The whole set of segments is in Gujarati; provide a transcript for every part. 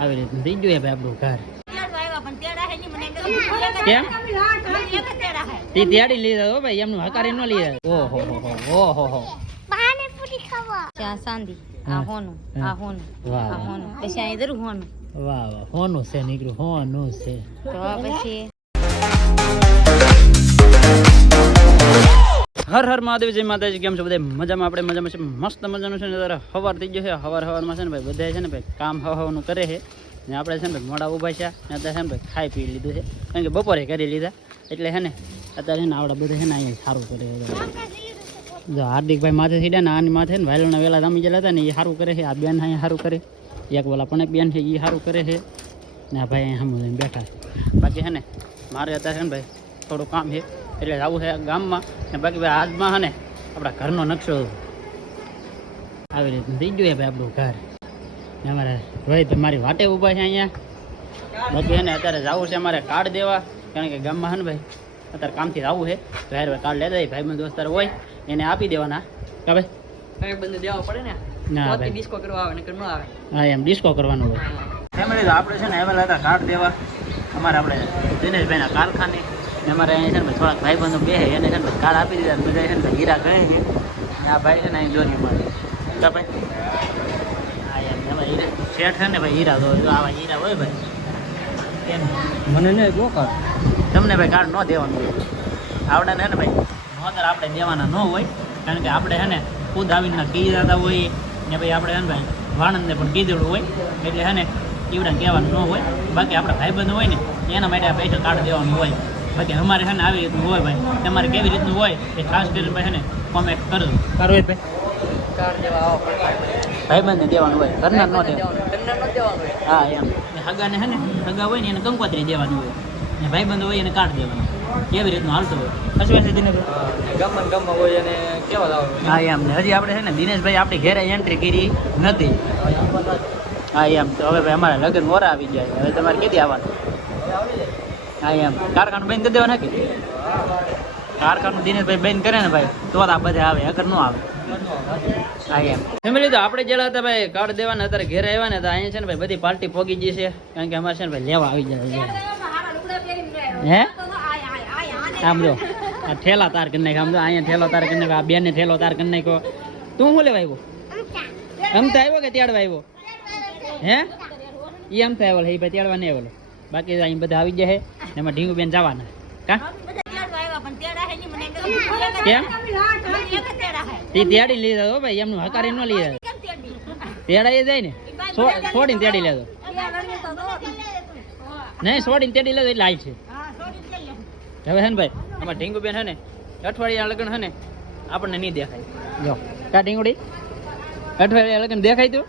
આવી રીતે થઈ ગયું ભાઈ આપણું ઘર. કેમ તે તેડી લીધા હો ભાઈ, એમનું હકારી ન લીધા. ઓહો ઓહો ઓહો ચાંદી આ હોનું આ હોનું વાહ આ હોનું પછી આ ઇધર હોનું વાહ વાહ, હોનું છે નીકળ્યું, હોનું છે. તો પછી હર હર મહાદેવ, જય માતાજી. કેમ છો બધા? મજામાં? આપણે મજામાં છે, મસ્ત મજાનું છે ને. ત્યારે સવાર થઈ ગયો છે. સવારમાં છે ને ભાઈ બધા છે ને ભાઈ કામ હવાનું કરે છે ને આપણે છે ને ભાઈ મોડા ઊભા છે ને અત્યારે છે ને ભાઈ ખાઈ પી લીધું છે, કારણ કે બપોરે કરી લીધા એટલે છે ને અત્યારે છે ને આવડા બધા છે ને અહીંયા સારું કરે છે. જો હાર્દિકભાઈ માથે સીડ્યા ને આની માથે ને વાયલોના વેલા જામી ગયેલા હતા ને એ સારું કરે છે. આ બેન અહીંયા સારું કરે, એક ઓલા પણ બેન છે એ સારું કરે છે ને આ ભાઈ અહીંયા સામે બેઠા છે. બાકી છે ને મારે અત્યારે છે ને ભાઈ થોડું કામ છે એટલે આવું છે ગામમાં ને. બાકી ભાઈ આજમાં છે ને આપણા ઘરનો નકશો આવી રીતે થઈ ગયો ભાઈ આપણું ઘર ને. અમારે ભાઈ મારી વાટે ઊભા છે અહીંયા. બાકી એને અત્યારે જવું છે અમારે કાર્ડ દેવા, કારણ કે ગામમાં છે ને ભાઈ અત્યારે કામથી આવવું છે તો યાર ભાઈ કાર્ડ લેતા ભાઈ દોસ્તાર હોય એને આપી દેવાના. કા ભાઈ બંને દેવા પડે ને? ના ભાઈ ડિસ્કો કરવા આવે ને ન આવે. હા એમ ડિસ્કો કરવાનું હોય. ફેમિલી તો આપણે છે ને આવેલા હતા કાર્ડ દેવા અમારે આપણે દિનેશભાઈના કારખાને ને. અમારે અહીંયા છે ને ભાઈ થોડાક ભાઈબંધો બે એને છે ને કાર્ડ આપી દીધા. બધા છે ને ભાઈ હીરા કહે છે ને આ ભાઈ છે ને અહીં દોરી મારે. કા ભાઈ હા એમ એમાં હીરા શેઠ છે ને ભાઈ હીરા દો આવા હીરા હોય ભાઈ એમ. મને ને બોકર તમને ભાઈ કાર્ડ ન દેવાનું હોય. આવડાને છે ને ભાઈ નોંધર આપણે દેવાના ન હોય, કારણ કે આપણે છે ને ખુદ આવીને કીધા હોય ને ભાઈ આપણે છે ને ભાઈ વાણંદને પણ કીધેલું હોય એટલે છે ને ઈવડાને કહેવાનું ન હોય. બાકી આપણે ભાઈબંધ હોય ને એના માટે આ પૈસા કાર્ડ દેવાનું હોય. બાકી અમારે છે ને આવી રીતનું હોય ભાઈ. તમારે કેવી રીતનું હોય એ ખાસ કરીને ભાઈ છે ને કોમેન્ટ કરજો. કરવું ભાઈ કાર્ડ દેવા આવો ભાઈબંધને દેવાનું હોય, ઘરના ન દેવાનું. હા એમ હગાને છે ને હગા હોય ને એને કંકોત્રી દેવાનું હોય ને ભાઈબંધ હોય એને કાર્ડ દેવાનું. કેવી રીતનું હાલતું હોય અશ્વાસ ગામમાં હોય અને કેવા લાવ. હા એમ ને હજી આપણે છે ને દિનેશભાઈ આપણી ઘેરે એન્ટ્રી કરી નથી. હા એમ તો હવે ભાઈ અમારા લગ્ન મોરા આવી જાય. હવે તમારે કેથી આવવાનું? હા એમ કારખાનું બંધ કરી દેવા નાખી. કારખાનું દિનેશભાઈ બંધ કરે ને ભાઈ તો આ બધા આવે, અગર ન આવે. હા એમ ફેમિલી તો આપણે જેલા હતા ભાઈ કાર્ડ દેવાના અત્યારે ઘેરે આવ્યા ને તો અહીંયા છે ને ભાઈ બધી પાર્ટી પોગી ગઈ છે, કારણ કે અમારે છે ને ભાઈ લેવા આવી જાય. હે આમ જો આ ઠેલા તાર કરી નાખ્યો. આમ જો અહીંયા ઠેલો તાર કરી નાખ્યો, આ બેને ઠેલો તાર કરી નાખ્યો. તું શું લેવા આવ્યો? અમતા આવ્યો કે તેડવા આવ્યો? હે એ અમતા આવ્યો એ ભાઈ તેડવા નહીં આવેલો. બાકી અહીં બધા આવી જાય ને એમાં ઢીંગુ બેન જવાના. કા કેમ તે તેડી લીધા હો ભાઈ, એમનું હકારી ન લીધા. તેડાઈ જાય ને છોડીને તેડી લેજો. નહીં છોડીને તેડી લેજો એટલે આવી છે. હવે છે ને ભાઈ આમાં ઢીંગુ બેન છે ને અઠવાડિયા લગ્ન છે ને આપણને નહીં દેખાય. જો કા ઢીંગુડી અઠવાડિયા લગ્ન દેખાય તું?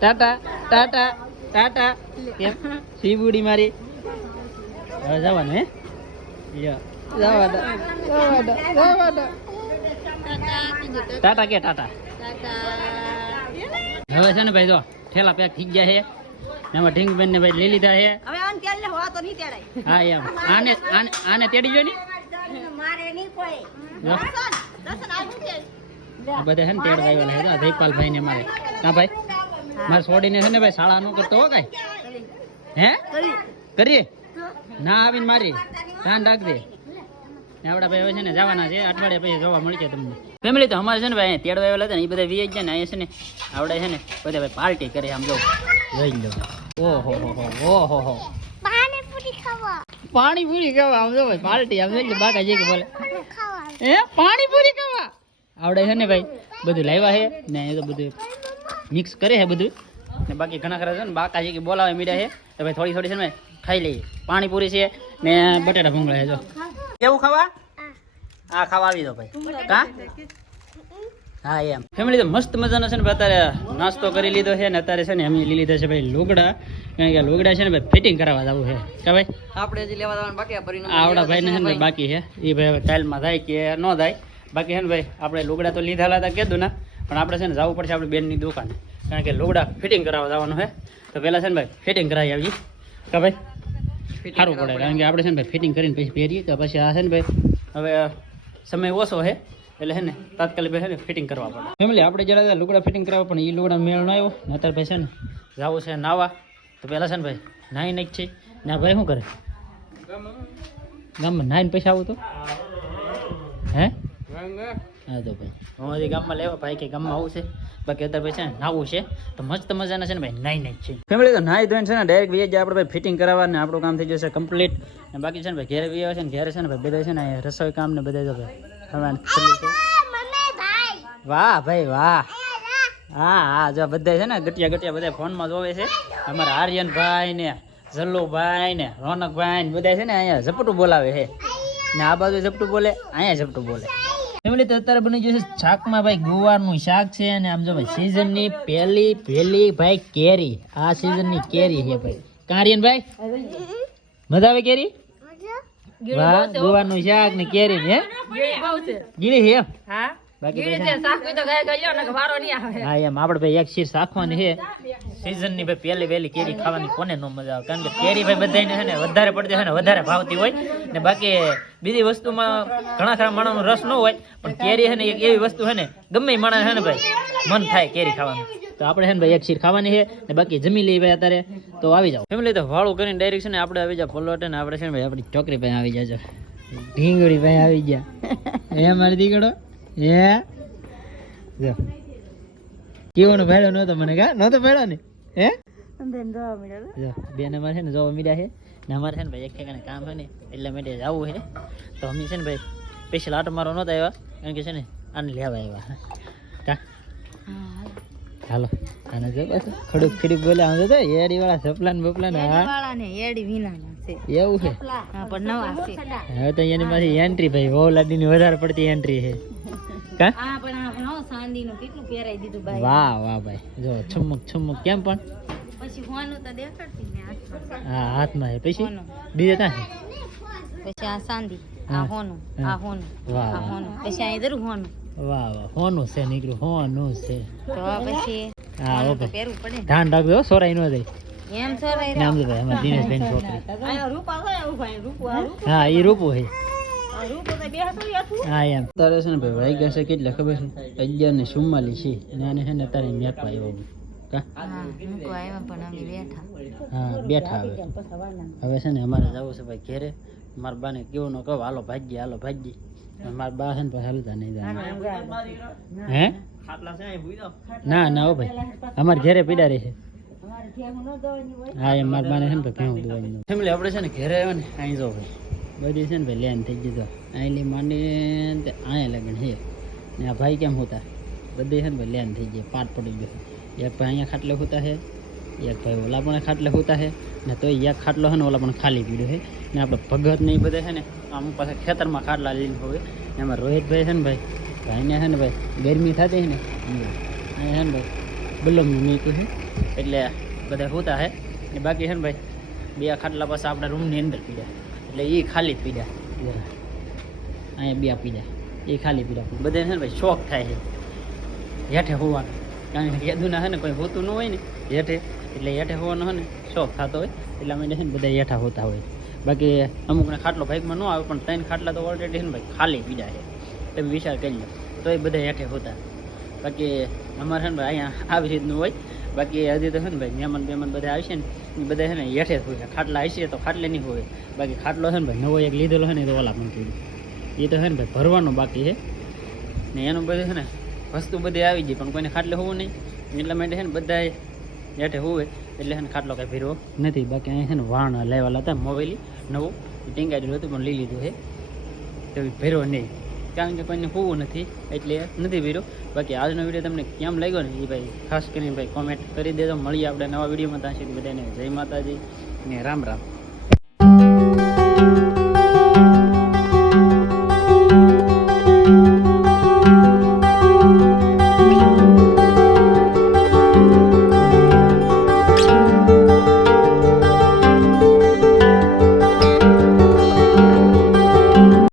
ટાટા ટાટા ટાટા કેમ સીબુડી મારી. હવે જવાનું હે ટાટા કે ટાટા. હવે છે ને ભાઈ જો ઠેલા પેક થઈ ગયા છે એમાં ઢીંગ બેન ને ભાઈ લઈ લીધા છે. હા એમ આને તેડી જો ને બધા છે ને તેડવા આવેલા છે જયપાલભાઈ ને મારે. હા ભાઈ મારે છોડીને છે ને ભાઈ શાળા નું કરતો હો કઈ. હે કરીએ ના આવીને મારી ધ્યાન રાખજે. આપડા ભાઈ હવે છે ને જવાના છે, અઠવાડિયા પછી જોવા મળશે તમને. ફેમિલી તો અમારે છે ને ભાઈ તેડવા આવેલા હતા ને એ બધા વી ગયા ને અહીંયા છે ને આવડે છે ને બધા ભાઈ પાર્ટી કરે. આમ જો જોઈ લો. ઓહો ઓહો ઓહો પાણીપુરી ખાવા. આમ જો ભાઈ પાર્ટી આમ એટલે બાકા જે કે બોલે હે પાણીપુરી ખાવા આવડે છે ને ભાઈ બધું લાવ્યા છે ને એ તો બધું મિક્સ કરે છે બધું ને. બાકી ઘણા ખરા છે ને બાકા જે કે બોલાવે મીડા છે તો ભાઈ થોડી થોડી છે ને ખાઈ લઈએ. પાણીપુરી છે ને બટેટા ભૂંગળા છે. જો કેવું ખાવા? હા ખાવા આવી દો ભાઈ. કા હા એમ ફેમિલી તો મસ્ત મજાનો છે ને અત્યારે નાસ્તો કરી લીધો છે ને અત્યારે છે ને અમે લઈ લીધા છે ભાઈ લુગડા, કારણ કે લુગડા છે ને ભાઈ ફિટિંગ કરાવવા જવું છે. કે ભાઈ આપણે હજી લેવા જવાનું બાકી આવડા ભાઈ ને છે ને બાકી છે એ ભાઈ હવે કાલમાં થાય કે ન થાય. બાકી છે ને ભાઈ આપણે લુગડા તો લીધેલા હતા કીધું ને, પણ આપણે છે ને જવું પડશે આપણી બેનની દુકાને, કારણ કે લુગડા ફિટિંગ કરાવવા જવાનું છે. તો પહેલાં છે ને ભાઈ ફિટિંગ કરાવી આવીએ કે ભાઈ સારું પડે, કારણ કે આપણે છે ને ભાઈ ફિટિંગ કરીને પછી પહેરીએ તો પછી આ છે ને ભાઈ હવે સમય ઓછો છે એટલે છે ને તાત્કાલિક છે ને ફિટિંગ કરવા પડે. ફેમિલી આપણે જરા લુગડા ફિટિંગ કરાવવા પણ એ લુગડા મેળ ન આવ્યો ને અત્યારે ભાઈ છે ને જવું છે નાવા, તો પહેલાં છે ને ભાઈ નાઈને જ છે ના ભાઈ શું કરે ગામમાં નાઈને પૈસા આવું તો હે હા તો ભાઈ હું હજી ગામમાં લેવા ભાઈ કે ગામમાં આવું છે બાકી અત્યારે ભાઈ છે ને નાવું છે તો મસ્ત મજાના છે ને ભાઈ નાઈને જ છે ફેમિલી તો નાઈ ધોઈને છે ને ડાયરેક્ટ વીએ જાય આપણે ભાઈ ફિટિંગ કરાવવા ને આપણું કામ થઈ જશે કમ્પ્લીટ ને બાકી છે ને ભાઈ ઘેરે વીએ છે ને ઘેરે છે ને ભાઈ બધા છે ને અહીંયા રસોઈ કામ ને બધા જો ભાઈ કરવાનું ચાલુ છે વાહ ભાઈ વાહ હા હા જો બધા છે ને ગટિયા બધા ફોનમાં જોવે છે અમારા આર્યનભાઈ ને જલ્લુભાઈ ને રોનકભાઈ ને બધા છે ને અહીંયા ઝપટું બોલાવે છે ને આ બાજુ ઝપટું બોલે અહીંયા ઝપટું બોલે ફેમિલી તો અત્યારે બની જશે શાકમાં ભાઈ ગુવારનું શાક છે અને આમ જો ભાઈ સિઝનની પહેલી ભાઈ કેરી આ સિઝનની કેરી છે ભાઈ કારિયનભાઈ મજા આવે કેરી વાહ ગુવારનું શાક ને કેરી હે ગીરી છે હા બાકી હા એમ આપણે ભાઈ એક શીર શાખવાની છે સિઝનની ભાઈ પહેલી કેરી ખાવાની કોને ન મજા આવે કારણ કે કેરી ભાઈ બધાને છે ને વધારે પડતી છે ને વધારે ભાવતી હોય ને બાકી બીજી વસ્તુમાં ઘણા ખરા માણસનો રસ ન હોય પણ કેરી છે ને એક એવી વસ્તુ છે ને ગમે એ માણસ છે ને ભાઈ મન થાય કેરી ખાવાનું તો આપણે છે ને ભાઈ એક શીર ખાવાની છે ને બાકી જમી લઈએ ભાઈ અત્યારે તો આવી જાવ ફેમિલી તો વાળું કરીને ડાયરેક્ટ છે ને આપણે આવી જાવ પલોટે ને આપણે છે ને ભાઈ આપણી છોકરી ભાઈ આવી જાય ઢીંગડી ભાઈ આવી ગયા એ મારી દીકડો એ જો કેવાનો ભેડો નતો મને કા નતો ભેડો ને હે જો બેન અમારે છે ને જોવા મીડ્યા છે ને અમારે છે ને ભાઈ એક ઠેકાણે કામ છે ને એટલે માટે જવું છે તો અમે છે ને ભાઈ સ્પેશિયલ આટો મારો નહોતા આવ્યા કારણ કે છે ને આને લેવા આવ્યા કા હાલો આને જો પાછું ખડુક બોલે આમ તો એડી વાળા સપલાન બપલાન હા એડી વિનાના છે એવું છે પણ નવા છે હવે તો એની પાછી એન્ટ્રી ભાઈ વહુલાડી ની વધારે પડતી એન્ટ્રી છે કા આ પણ આપણે ચાંદીનું કેટલું પહેરાઈ દીધું ભાઈ વાહ વાહ ભાઈ જો છુમક કેમ પણ પછી હોનું તો દેખાડતી ને હાથમાં હા હાથમાં છે પછી બીજે ત્યાં પછી આ ચાંદી આ હોનું વાહ આ હોનું પછી આ ઇધર હોનું વાહ વાહ હોનું છે નીકળ્યું હોનું છે તો પછી હા હોનું ઓકે તો પહેરવું પડે ને. ધ્યાન રાખજો સોરાઈ ન જાય એમ છોરાઈ નામ તો ભાઈ અમારા દિનેશભાઈ છોકરી આ રૂપા હોય આવું ભાઈ રૂપું હા એ રૂપું છે રૂપું તો બે હતું હા એમ તારે છે ને ભાઈ વાગ્યા છે કેટલા ખબર છે 11:44 છે અને આને છે ને તારે મેપમાં આવ્યો કા હા મૂકો આવ્યા પણ અમે બેઠા હા બેઠા હવે છે ને અમારે જવું છે ભાઈ ઘેરે મારા બાને કેવું ન કહો હાલો ભાગી મારા બા છે ને પછી હાલતા નહીં જાય હે ના હો ભાઈ અમારે ઘેરે પીડા રહે છે હા એમ મારા બાને છે ને ભેહું દોવાની ફેમિલી આપણે છે ને ઘેરે આવ્યા ને અહીં જો ભાઈ બધી છે ને ભાઈ લેન થઈ ગઈ તો અહીંલી માંડી તે અહીંયા લગન છે ને આ ભાઈ કેમ હોતા બધી છે ને ભાઈ લેન થઈ ગઈ પાટ પડી ગયો એક ભાઈ અહીંયા ખાટલે હોતા છે એક ભાઈ ઓલા પણ ખાટલે હોતા છે ને તો એક ખાટલો છે ને ઓલા પણ ખાલી પીડ્યો છે ને આપણે ભગત ને એ બધા છે ને અમુક પાસે ખેતરમાં ખાટલા લઈને હોય ને એમાં રોહિતભાઈ છે ને ભાઈને છે ને ભાઈ ગરમી થતી છે ને અહીંયા છે ને ભાઈ બલ્લમનું મૂક્યું છે એટલે બધા હોતા છે ને બાકી છે ને ભાઈ બે ખાટલા પાસે આપણા રૂમની અંદર પીડ્યા એટલે એ ખાલી પીડ્યા અહીંયા બે પીડ્યા એ ખાલી પીડ્યા બધાને છે ને ભાઈ શોખ થાય છે હેઠે હોવાનો કારણ કે યદુના છે ને કોઈ હોતું ન હોય ને હેઠે એટલે હેઠે હોવાનો છે ને શોખ થતો હોય એટલે અમે છે ને બધા હેઠા હોતા હોય બાકી અમુકને ખાટલો ભાઈકમાં ન આવે પણ 3 ખાટલા તો ઓલરેડી છે ને ભાઈ ખાલી પીડ્યા છે તમે વિચાર કરી લો તો એ બધા હેઠે હોતા બાકી અમારે છે ને ભાઈ અહીંયા આવી રીતનું હોય બાકી હજી તો છે ને ભાઈ મહેમાન બધા આવશે ને એ બધા છે ને હેઠે જ હોય ખાટલા આવશે તો ખાટલે નહીં હોય બાકી ખાટલો છે ને ભાઈ નવો એક લીધેલો છે ને તો ઓલા પણ કીધું એ તો છે ને ભાઈ ભરવાનું બાકી છે ને એનું બધું છે ને વસ્તુ બધી આવી ગઈ પણ કોઈને ખાટલે હોવું નહીં એટલા માટે છે ને બધા હેઠે હોવે એટલે છે ને ખાટલો કાંઈ ભીરવો નથી બાકી અહીંયા છે ને વાણ લેવાલા હતા મોબાઈલી નવું ટીંગાડેલું હતું પણ લઈ લીધું છે તો ભીરવો નહીં કારણ કે કોઈને હોવું નથી એટલે નથી ભીરો બાકી આજનો વિડીયો તમને કેમ લાગ્યો ને એ ભાઈ ખાસ કરીને ભાઈ કોમેન્ટ કરી દેજો મળીએ આપણે નવા વિડીયોમાં ત્યાં સુધી બધાને જય માતાજી ને રામ રામ